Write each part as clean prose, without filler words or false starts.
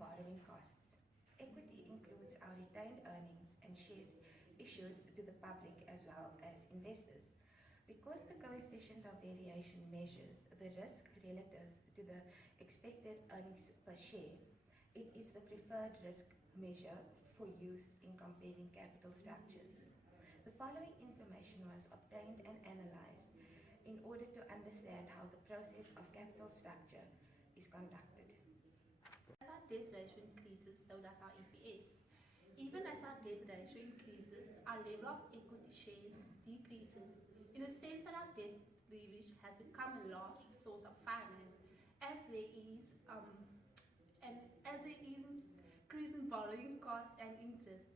borrowing costs. Equity includes our retained earnings and shares issued to the public as well as investors. Because the coefficient of variation measures the risk relative to the expected earnings per share, it is the preferred risk measure for use in comparing capital structures. The following information was obtained and analyzed in order to understand how the process of capital structure is conducted. As our debt ratio increases, so does our EPS. Even as our debt ratio increases, our level of equity shares decreases, in a sense that our debt leverage has become a large source of finance as there is increase in borrowing costs and interest.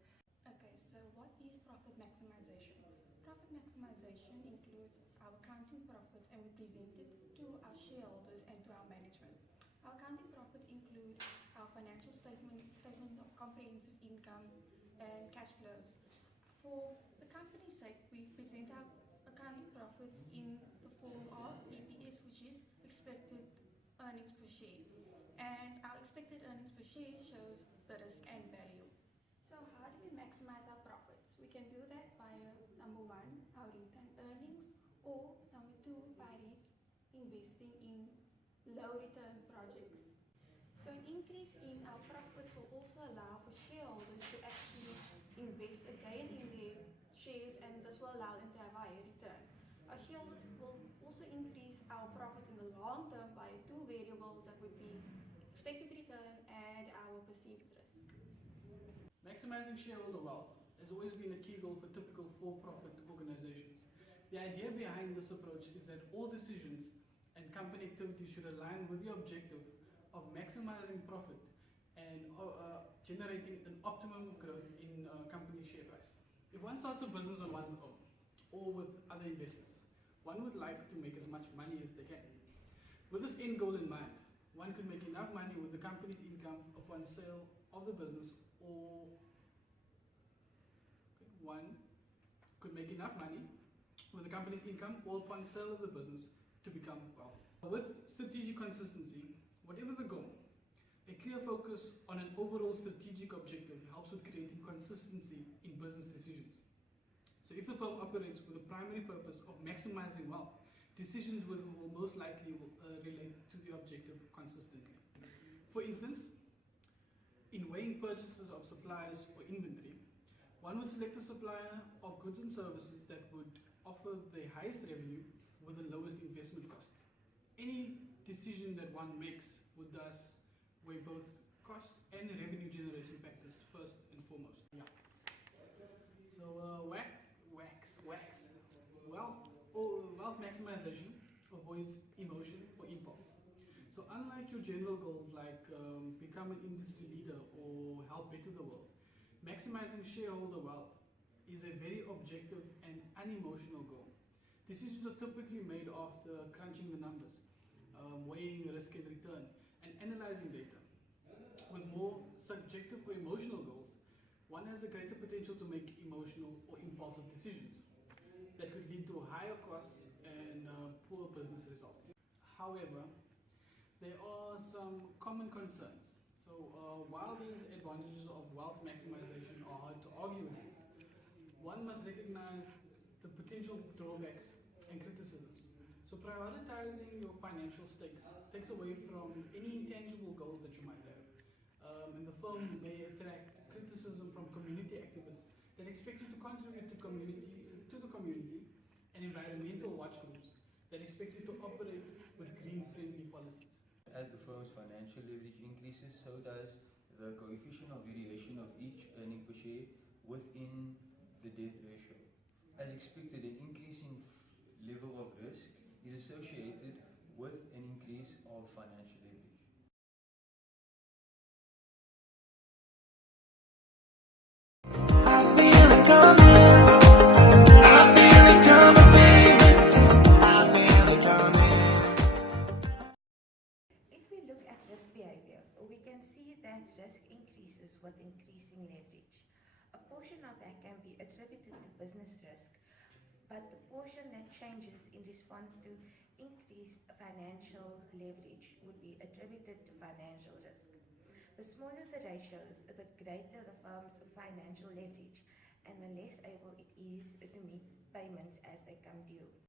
Okay, so what is profit maximization? Profit maximization includes our accounting profits and we present it to our shareholders and to our management. Our accounting profits include our financial statements, statement of comprehensive income and cash flows. For the company's sake, we present our accounting profits in the form of EPS, which is expected earnings per share. And our expected earnings per share shows the risk and value. So how do we maximize our profits? We can do that via number one, our retained earnings, or number two, by investing in low return projects. So an increase in our profits will also allow for shareholders to actually invest again in their shares, and this will allow them to have a higher return. Our shareholders will also increase our profits in the long term by two variables that would be expected return and our perceived risk. Maximizing shareholder wealth has always been a key goal for typical for-profit organizations. The idea behind this approach is that all decisions and company activities should align with the objective of maximizing profit and generating an optimum growth in company share price. If one starts a business on one's own or with other investors, one would like to make as much money as they can. With this end goal in mind, one could make enough money with the company's income upon sale of the business, or one could make enough money with the company's income or upon sale of the business to become wealthy. With strategic consistency, whatever the goal, a clear focus on an overall strategic objective helps with creating consistency in business decisions. So if the firm operates with the primary purpose of maximizing wealth, decisions will most likely relate to the objective consistently. For instance, in weighing purchases of suppliers or inventory, one would select a supplier of goods and services that would offer the highest revenue with the lowest investment costs. Any decision that one makes would thus weigh both costs and revenue generation factors first and foremost. Yeah. So wealth maximization avoids emotion or impulse. So unlike your general goals like become an industry leader or help better the world, maximizing shareholder wealth is a very objective and unemotional goal. Decisions are typically made after crunching the numbers, weighing risk and return, and analyzing data. With more subjective or emotional goals, one has a greater potential to make emotional or impulsive decisions that could lead to higher costs and poor business results. However, there are some common concerns. So while these advantages of wealth maximization are hard to argue against, one must recognize the potential drawbacks and criticisms. So prioritizing your financial stakes takes away from any intangible goals that you might have. And the firm may attract criticism from community activists that expect you to contribute to the community, and environmental watch groups that expect you to operate with green-friendly policies. As the firm's financial leverage increases, so does the coefficient of variation of each earning per share within the debt ratio. As expected, an increasing level of risk is associated with an increase of financial leverage. I feel it coming. I feel it coming, baby. I feel it coming. If we look at risk behavior, we can see that risk increases with increasing leverage. A portion of that can be attributed to business risk, but the portion that changes in response to increased financial leverage would be attributed to financial risk. The smaller the ratios, the greater the firm's financial leverage and the less able it is to meet payments as they come due.